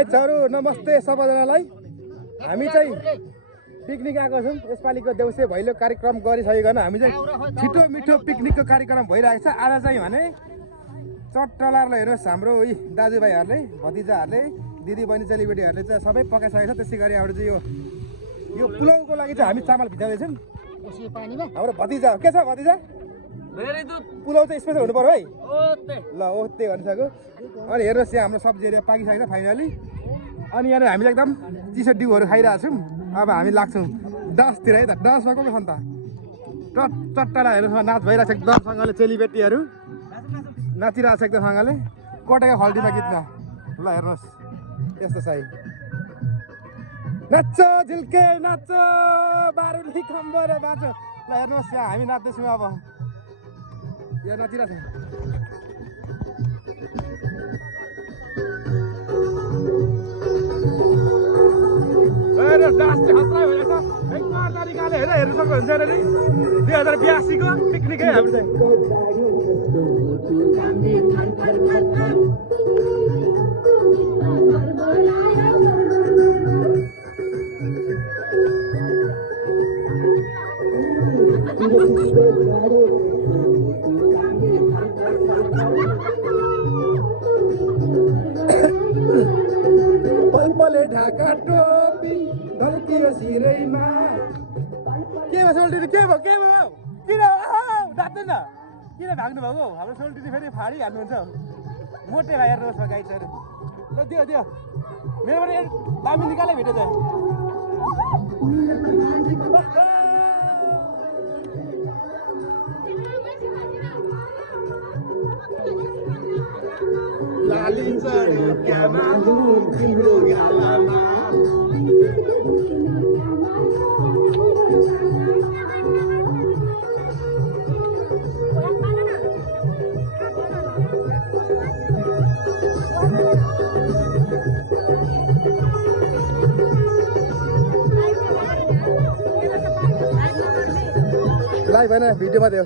गाइजहरु नमस्ते सबैजनालाई। हामी चाहिँ पिकनिक आएको छौँ। यसपालिको देउसे भैलो कार्यक्रम गरिसकिकन हामी चाहिँ छिटो मिठो पिकनिकको कार्यक्रम भइरहेको छ। आज चाहिँ भने चट्टलारले हेर्नुहोस् हाम्रो दाजुभाइहरूले भतिजाहरूले दिदी बहिनी चेलीबेटीहरूले चाहिँ सबै पकाइसकेको छ। त्यसै गरी हाम्रो चाहिँ यो पुलाउको लागि चाहिँ हामी चामल भिजाउँदैछौँ। हाम्रो भतिजा के छ भतिजा? पुलाउ चाहिँ स्पेसल हुनु पर्यो है। ल ओते भनिसक्यो। अनि हेर्नुहोस् यहाँ हाम्रो सब्जीहरू पाकिसकेको छ फाइनली। अनि यहाँ हामीले एकदम चिसो डिउहरू खाइरहेको छौँ। अब हामी लाग्छौँ डान्सतिर है त। डान्समा को छ नि त चट्टला हेर्नुहोस् नाच भइरहेको छ एकदमसँगले। चेलीबेटीहरू नाचिरहेको छ एकदमसँगले कोटेको हल्दीमा गीतमा। ल हेर्नुहोस् यस्तो चाहिँ नाच झिल्के नाच बारुली खम्बर बाँचो। ल हेर्नुहोस् यहाँ हामी नाच्दैछौँ। अब यहाँ नाचिरहेको छ। डान्स चाहिँ खतरा भइरहेछ। एकदम तरिकाले हेर्नु सक्नुहुन्छ नि 2082 को पिकनिक है हाम्रो चाहिँ। पलपले ढाका टोपी ढल्कियो सिरैमा। के भयो सोल्टी? के भयो किन जाँदैन? किन भाग्नु भएको? हाम्रो सोल्टी फेरि फाडी हाल्नुहुन्छ। मोटे भाइ हेर्नुहोस् गाइजहरू। ल दियो दियो मेरोबाट दामी निकाले भेट्यो चाहिँ। लाली चढ्यो क्यामालु तिम्रो गालामा। लाइभ होइन भिडियोमा थियो।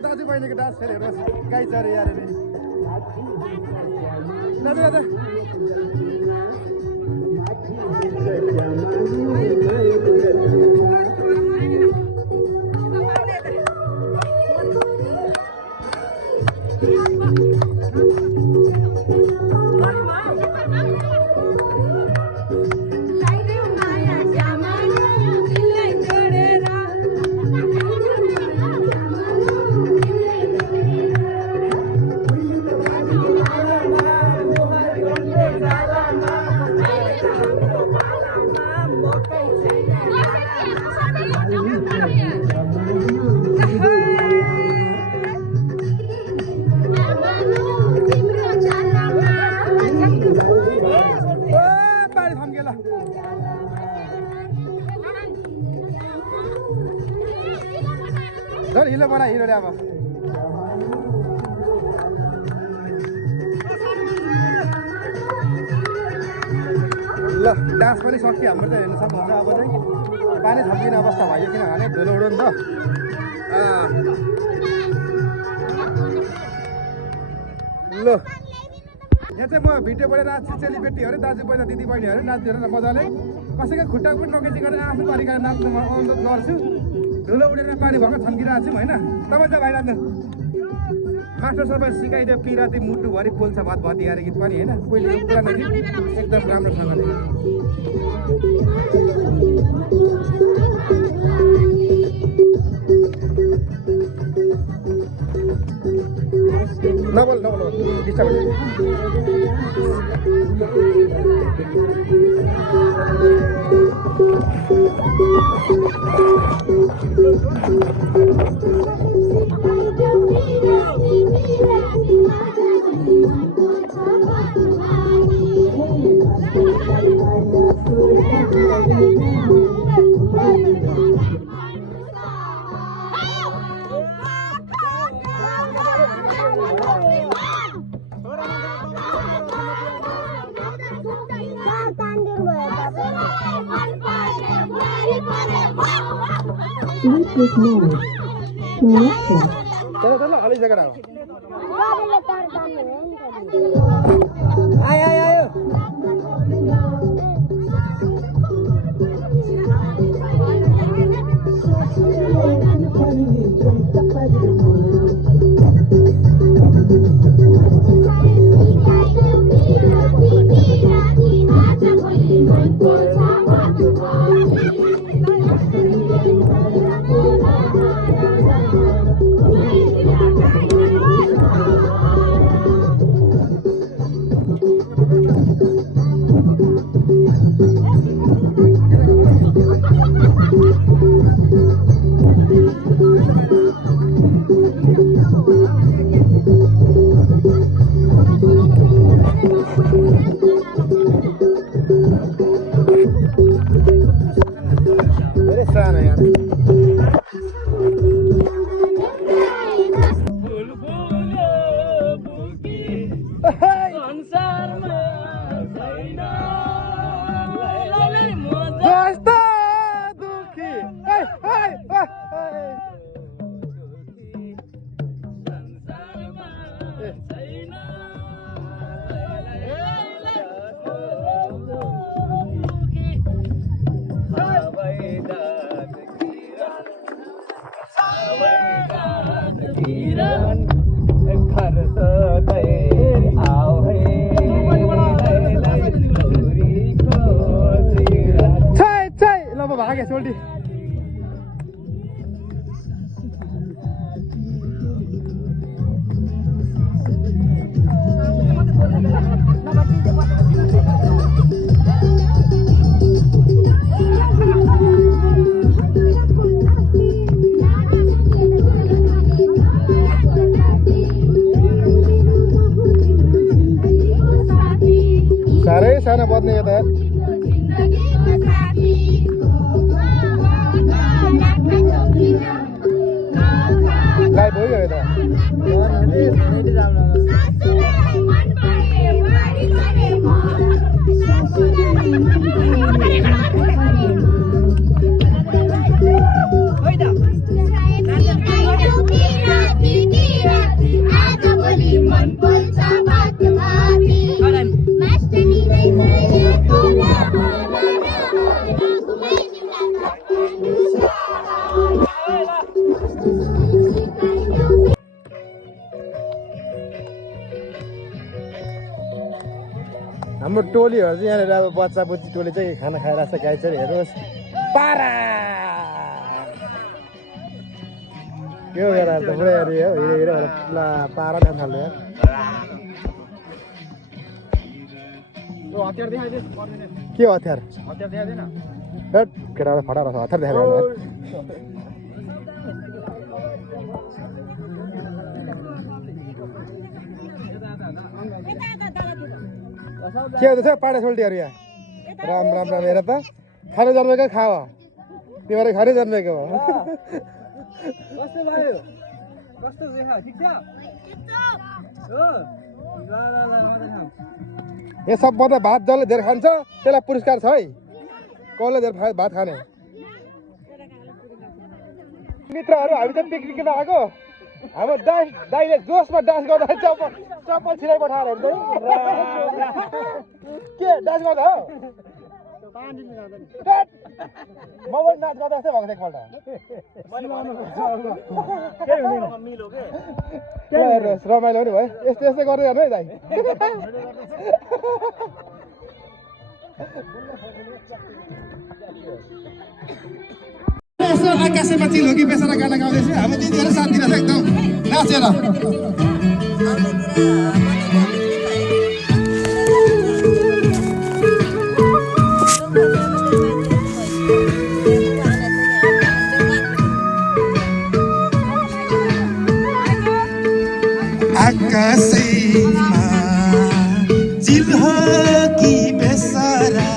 दाजु बहिनीको डान्स फेरि हेर्नुहोस् गाइजहरू यार हिलो बना हिलोले अब ल डान्स पनि सक्यो हाम्रो चाहिँ हेर्न सक्नुहुन्छ। अब चाहिँ पानी छल्किने अवस्था भयो किनभने धुलो उड्यो नि त। ल यहाँ चाहिँ म भिडियो बनाइरहेको छु चेलीबेटीहरू दाजुबहिनी दिदीबहिनीहरू नाच्नेहरू मजाले कसैको खुट्टा पनि नकेची गरेर आफ्नो तरिकाले नाच्न म अनुरोध गर्छु धुलो उडेर पानी भएको छम्किरहेको छौँ होइन तपाईँ चाहिँ भाइ नाच्नु मास्टर सबै सिकाइदियो पिराती मुटुभरि पोल्छ भात भतिहारे गीत पनि होइन पहिले पुरानो गीत एकदम राम्रोसँगले नबोल डिस्टर्ब चलो चलो हाली जगह आओ आयो आयो आयो भागे सोल्टी साह्रै सानो बज्ने यता लाइभ हो यो त हाम्रो टोलीहरू चाहिँ यहाँनिर अब बच्चा बुच्ची टोली चाहिँ खाना खाइरहेको छ गाई चाहिँ हेर्नुहोस् पारा के हो गरेर त पुरै हेऱ्यो हिँडे हिँडे ल पारा खान थाल्यो के हो हतियार केटालाई फटाएर हतियार देखाएर के हुँदैछ पाडा सोल्टीहरू यहाँ राम राम राम हेर त खानु जन्मेको खाऊ तिमीहरू खानै जन्मेको हो कस्तो भयो कस्तो ठिक छ यो सबभन्दा भात जसले धेरै खान्छ त्यसलाई पुरस्कार छ है कसले धेरै भात खाने मित्रहरू हामी चाहिँ पिकनिकमा आएको हाम्रो दाइले जोसमा डान्स गर्दा चप्पल छिराइ पठाएर हेर्दै के डान्स गर्दा हो म पनि नाच गर्दा जस्तै भएको एकपल्ट रमाइलो पनि भयो यस्तै यस्तै गर्दै जानु है दाइ यसो आकाशमा चिलो कि बेसारा गाना गाउँदैछु हाम्रो दिदीहरू साथ दिएर एकदम नाचेर आकाशैमा चिल्हो कि बेसारा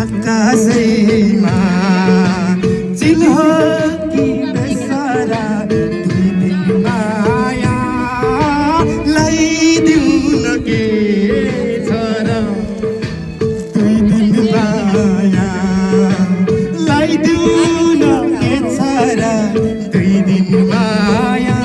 आकाशैमा चिल्हो कि बेसारा दुई दिन माया लगाइदिउ न के छ र दुई दिन माया लगाइदिउ न के छ र दुई दिन माया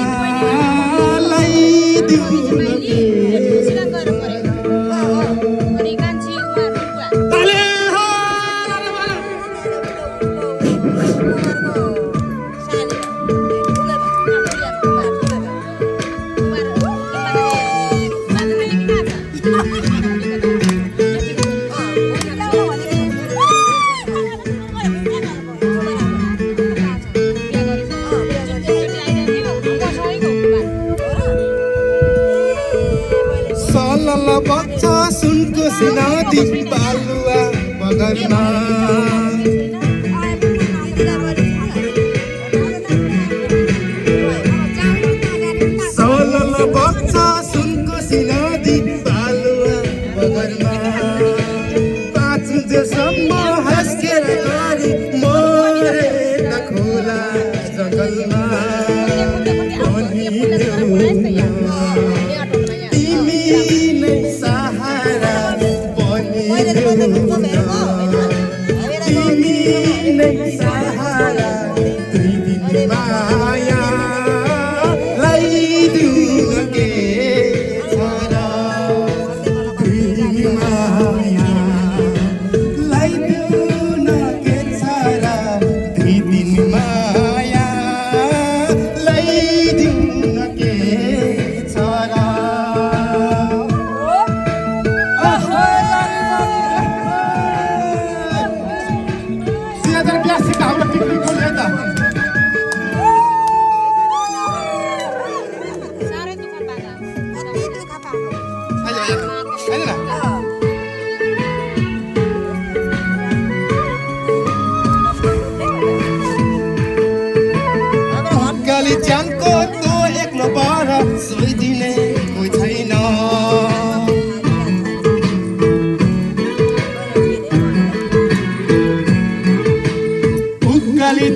बच्चा सुनको सिनादी बालुवा बगरमा सोलल बच्चा सुनको सिनादी बालुवा बगरमा 5 बजेसम्म हस्केर गरी मोरे त खोला जङ्गलमा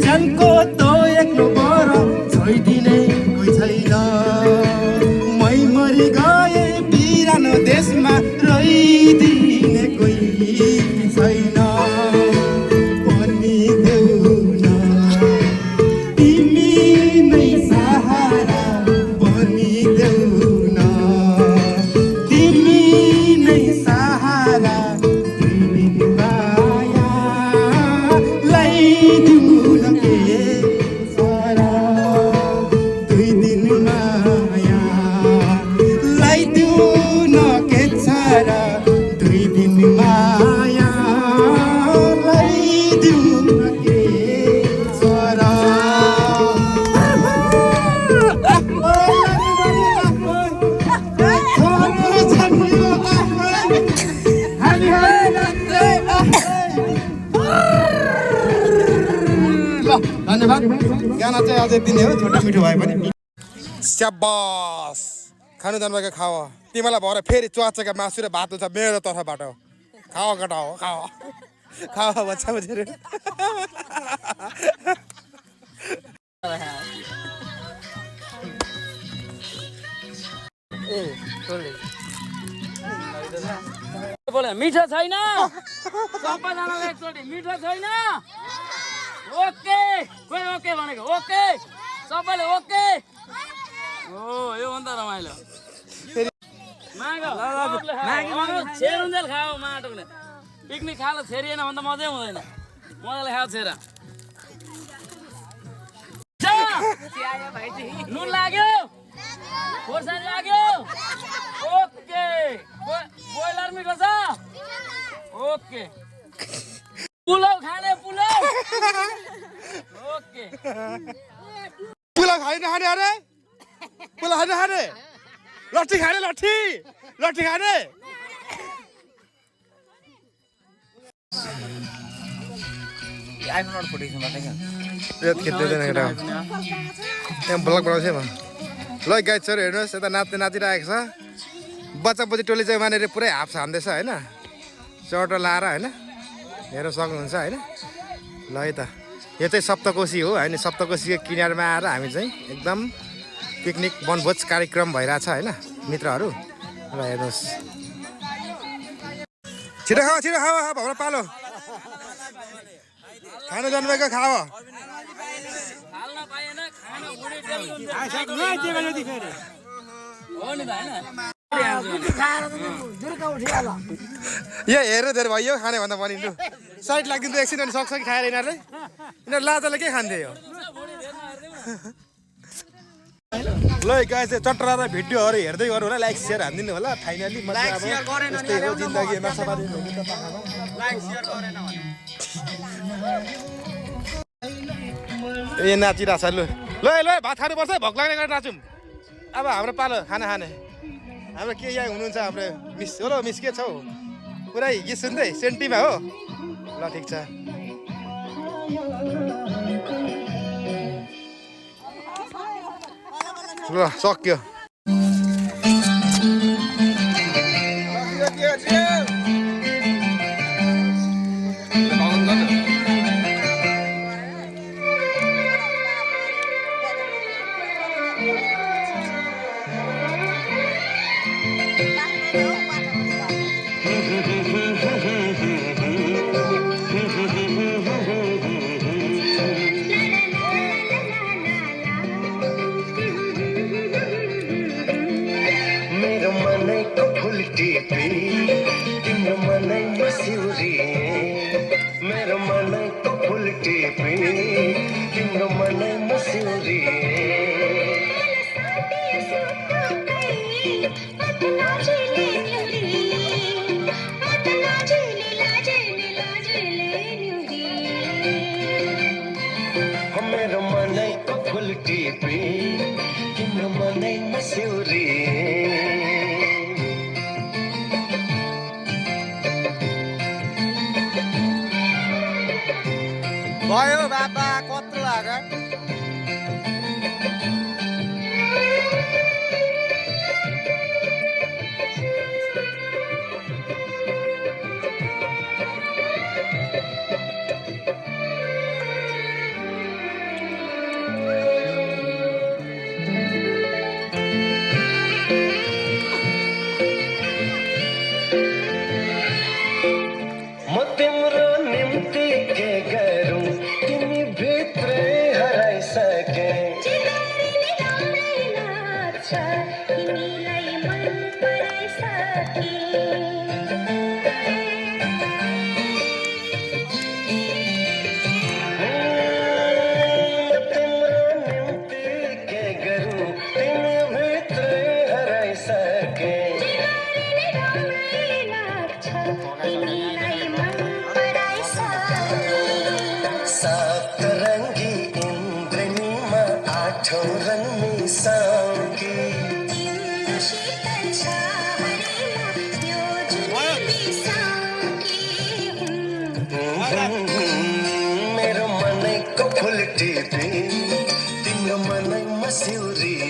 जनको तो एक्लो बर छोइदिने कोही छैन मै मरि गए बिरानो देशमा रहिदिने कोही छैन पनि देऊ न तिमी नै सहारा पनि देऊ न तिमी नै सहारा तिमी माया लाई धन्यवाद गाना चाहिँ अझै दिने हो छोटो मिठो भए पनि स्याबास खानु जानुभएको खाओ तिमीलाई भएर फेरि च्वाचेका मासु र भात हुन्छ मेरो तर्फबाट खाओ केटा हो खाओ खाओ बच्चा बच्चाहरू मिठो छैन सबैजनालाई एकचोटि मिठो छैन ओके कोही ओके भनेको ओके सबैले ओके योभन्दा रमाइलो छेरुन्जेल खाऊ माटोले पिकनिक खाएर छेरिएन भने त मजै हुँदैन मजाले खाऊ छेरा नुन लाग्यो खोर्सानी लाग्यो ओके बोइलर मिठो छ ओके पुलाउ खाने पुलाउ ओके पुलाउ खाने अरे पुलाउ खाने लट्ठी खाने लट्ठी खाने आइफोन फोटेको यहाँ ब्लग बनाउँछ ल गाइड सर हेर्नुहोस् यता नाच्दै नाचिरहेको छ बच्चा बच्ची टोली चाहिँ मानेर पुरै हाप्स हान्दैछ होइन चौटो लाएर होइन हेर्न सक्नुहुन्छ होइन ल है त यो चाहिँ सप्तकोशी हो होइन सप्तकोशीको किनारमा आएर हामी चाहिँ एकदम पिकनिक वनभोज कार्यक्रम भइरहेछ होइन मित्रहरू र हेर्नुहोस् छिटो खाऊ हाम्रो पालो खानु जानुभएको खाऊ हाल्न पाएन खाना बुढी हो नि त यो हेरेर धेरै भयो खाने भन्दा पनि लु साइड लाग्दिन्छ एकछिन अनि सक्छ कि खाएर यिनीहरूले यिनीहरू लाजाले के खान्थे यो ल गाई चाहिँ चट्रा र भिडियोहरू हेर्दै गर्नु होला लाइक सेयर हानिदिनु होला फाइनली जिन्दगी ए नाचिरहेछ लु ल भात खानुपर्छ भोक लाग्ने गरेर नाचौँ अब हाम्रो पालो खाना खाने हाम्रो के यहाँ हुनुहुन्छ हाम्रो मिस हो र मिस के छौ पुरै गीत सुन्दै सेन्टीमा हो ल ठिक छ ल सक्यो भयो बाबा कत्रो लाग्यो मेरो मनैको फुल टिपी तिम्रो मनैमा सिउरी